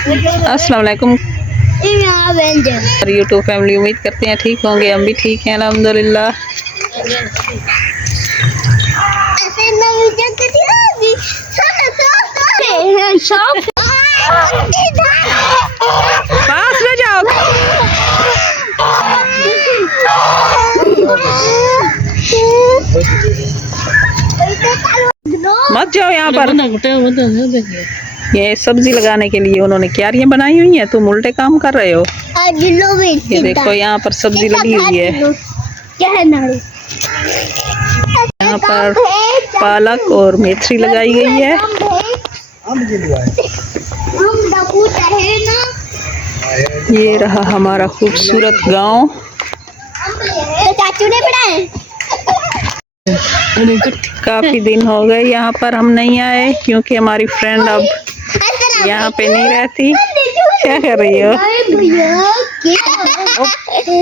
अस्सलाम वालेकुम YouTube family, उम्मीद करते हैं ठीक होंगे। हम भी ठीक हैं अल्हम्दुलिल्लाह। पास में जाओ, मत जाओ यहाँ पर। ये सब्जी लगाने के लिए उन्होंने क्यारियां बनाई हुई हैं, तुम उल्टे काम कर रहे हो। ये देखो यहाँ पर सब्जी लगी हुई है। यहाँ पर पालक और मेथी लगाई गई है। ये रहा हमारा खूबसूरत गांव। काफी दिन हो गए यहाँ पर हम नहीं आए, क्योंकि हमारी फ्रेंड अब यहाँ पे नहीं रहती। क्या कर रही हो?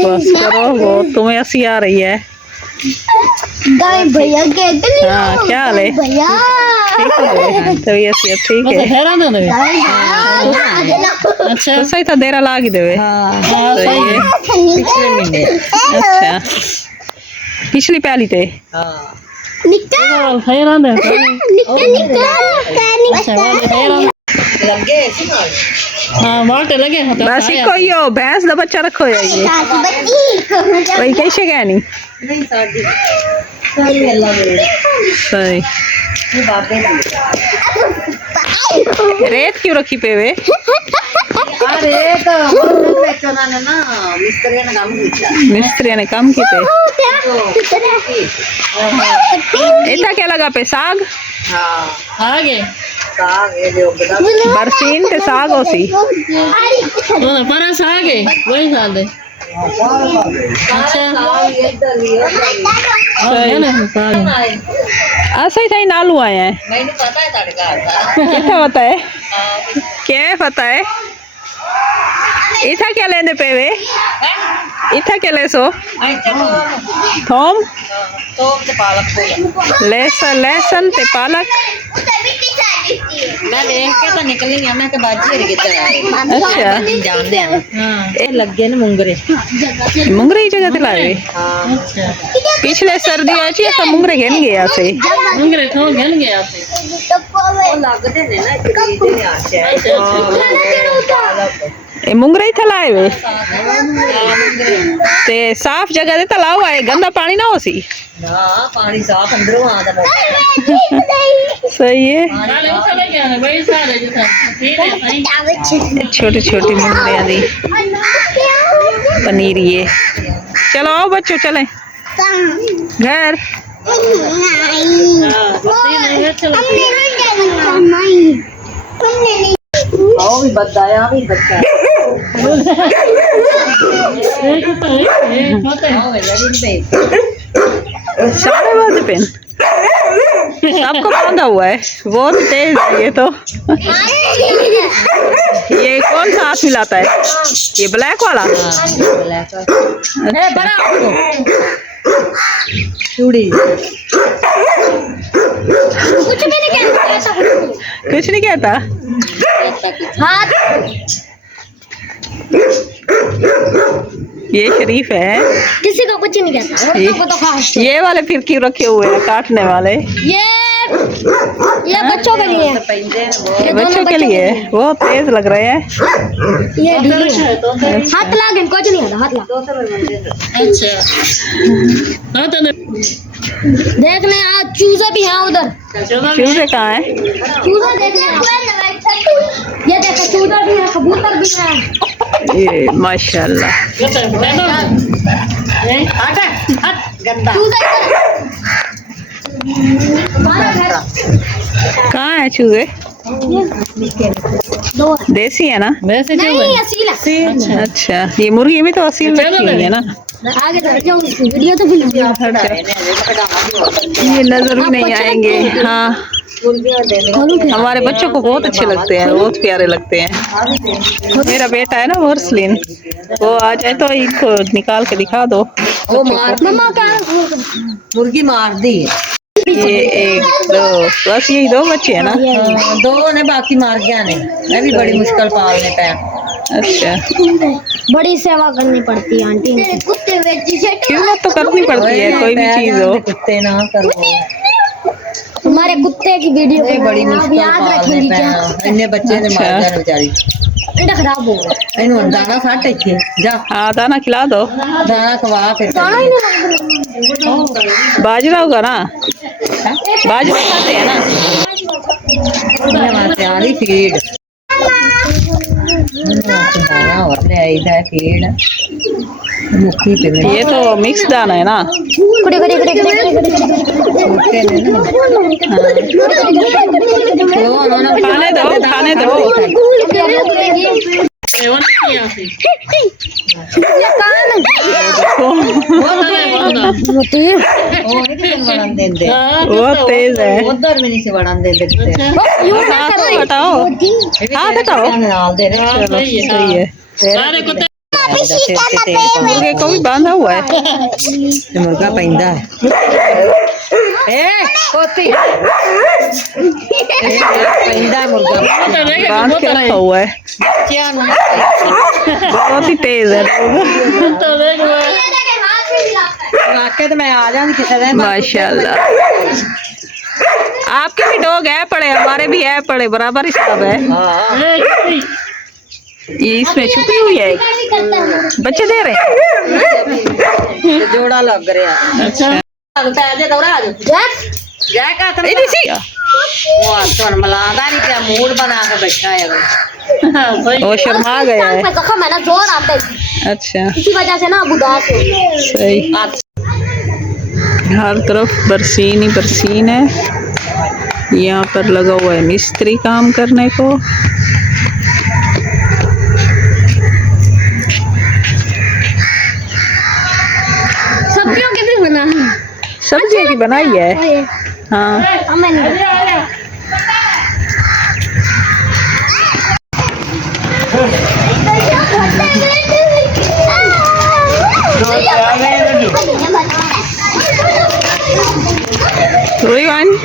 बस करो, वो तुम्हें हंसी आ रही है। भैया हाँ, क्या हाल है? तबीयत ठीक है। अच्छा, तो सही था, देरा लाग ही देवे। सही है। अच्छा, पिछली पहली थे। बस इको ही हो, भैंस का बच्चा रखो है ये। वही कैसे गया नहीं सही। रेत क्यों रखी पे वे? मिस्त्री ने काम की पे। इतना क्या लगा पे? साग आगे बरसीन ते साग होसी पर साग है वही साग है। ऐसा ही नालू आए हैं। क्या पता है? क्या पता है? इथा क्या लेने पे वे? इथा क्या ले सो? थोम लहसुन ते पालक। मैं देख के तो निकली है, मैं तो बाजी किधर है। अच्छा, जानते हैं। हां, ये लग गए ना मुंगरे ही जगह ते लाए। हां, अच्छा। पिछले सर्दी आई थी ऐसा मुंगरे घेन गया से। मुंगरे तो घेन गया से। वो लगते ने ना इतने आते हैं। ए मुंगरे ही थलाए वे ते साफ जगह ते तालाब आए, गंदा पानी ना हो सी ना, पानी साफ अंदरों आता सही है। छोटी छोटी मुंगरियां दी पनीर। ये चलो आओ बच्चों, चले घर। भी बताया भी बच्चा सारे बात पेन सबको बांधा हुआ है, बहुत तेज है ये तो। ये कौन सा हाथ मिलाता है? ये ब्लैक वाला। चूड़ी कुछ नहीं कहता। ये शरीफ है, किसी को कुछ नहीं कहता। ये वाले फिर क्यों रखे हुए हैं काटने वाले? ये बच्चों के लिए, ये बच्चों के लिए बहुत तेज लग रहे हैं। ये हाथ लागे कुछ नहीं आता, हाथ ला। अच्छा, देखने आज चूजे भी हैं उधर। चूजे कहाँ है? चूजा देखने ये देखो, चूजा भी है, कबूतर भी है। ये माशाल्लाह। कहाँ है चूजे? देसी है ना? वैसे नहीं, असील है। अच्छा, ये मुर्गी भी तो असील रखी हुई है ना? आगे वीडियो तो ये नजर भी नहीं आएंगे। हाँ, हमारे बच्चों को बहुत अच्छे लगते हैं, बहुत प्यारे लगते हैं। मेरा बेटा है ना वर्सलीन, वो आ जाए तो इनको निकाल के दिखा दो। वो मार मम्मा का मुर्गी मार दी। ये 1 2 बस यही 2 बच्चे हैं ना? हाँ, 2 ने बाकी मार गया ने। मैं भी बड़ी मुश्किल पालने पे। अच्छा बड़ी सेवा करनी पड़ती है आंटी। कुत्ते कीमत तो करनी पड़ती है कोई भी चीज हो। कुत्ते ना करो। तुम्हारे कुत्ते की वीडियो ये बड़ी मुश्किल याद पालने रखेंगी क्या? पे। इन्ने बच्चे ने मार दिया बेचारी। अंडा खराब हो गया। इन्हों दाना सट इथे जा। हाँ दाना खिला दो। दाना खवा फिर दाना ही नहीं बाजरा होगा ना? बाजरा खाते हैं ना? तैयारी फीड दाना और ले आई था फीड मुक्की पे में। ये तो मिक्स दाना है ना? कुड़े कुड़े कुड़े छोटे ने ना। तो उन्होंने खाने दो खाने दो। बहुत तेज है। उधर भी नहीं से बढ़ान दे देते। हाथ हटाओ हाथ हटाओ। नाल दे रहे। चलो सही है। सारे कुत्ते मुर्गे को भी बांधा हुआ है। मुर्गा पैंदा है। ए कोती पैंदा है मुर्गा बांध के रखा हुआ है। बहुत ही तेज है। वाकई तो मैं आ जाऊंगी किसी दिन। माशाल्लाह। आपके भी डॉग है पड़े हमारे भी है पड़े बराबर ही सब है। ये इसमें छुपी हुई है बच्चे दे रहे हैं। जोड़ा लग रहा है। अच्छा मलादा नहीं क्या मूड बना के बैठा है। वो शर्मा गया है। मैंने जोर आता है अच्छा इसी वजह से ना उदास हो गया। सही। हर तरफ बरसीन ही बरसीन है। यहाँ पर लगा हुआ है मिस्त्री काम करने को। सब्जियों की भी बना है। सब्जियों की बनाई है। हाँ रोई वानी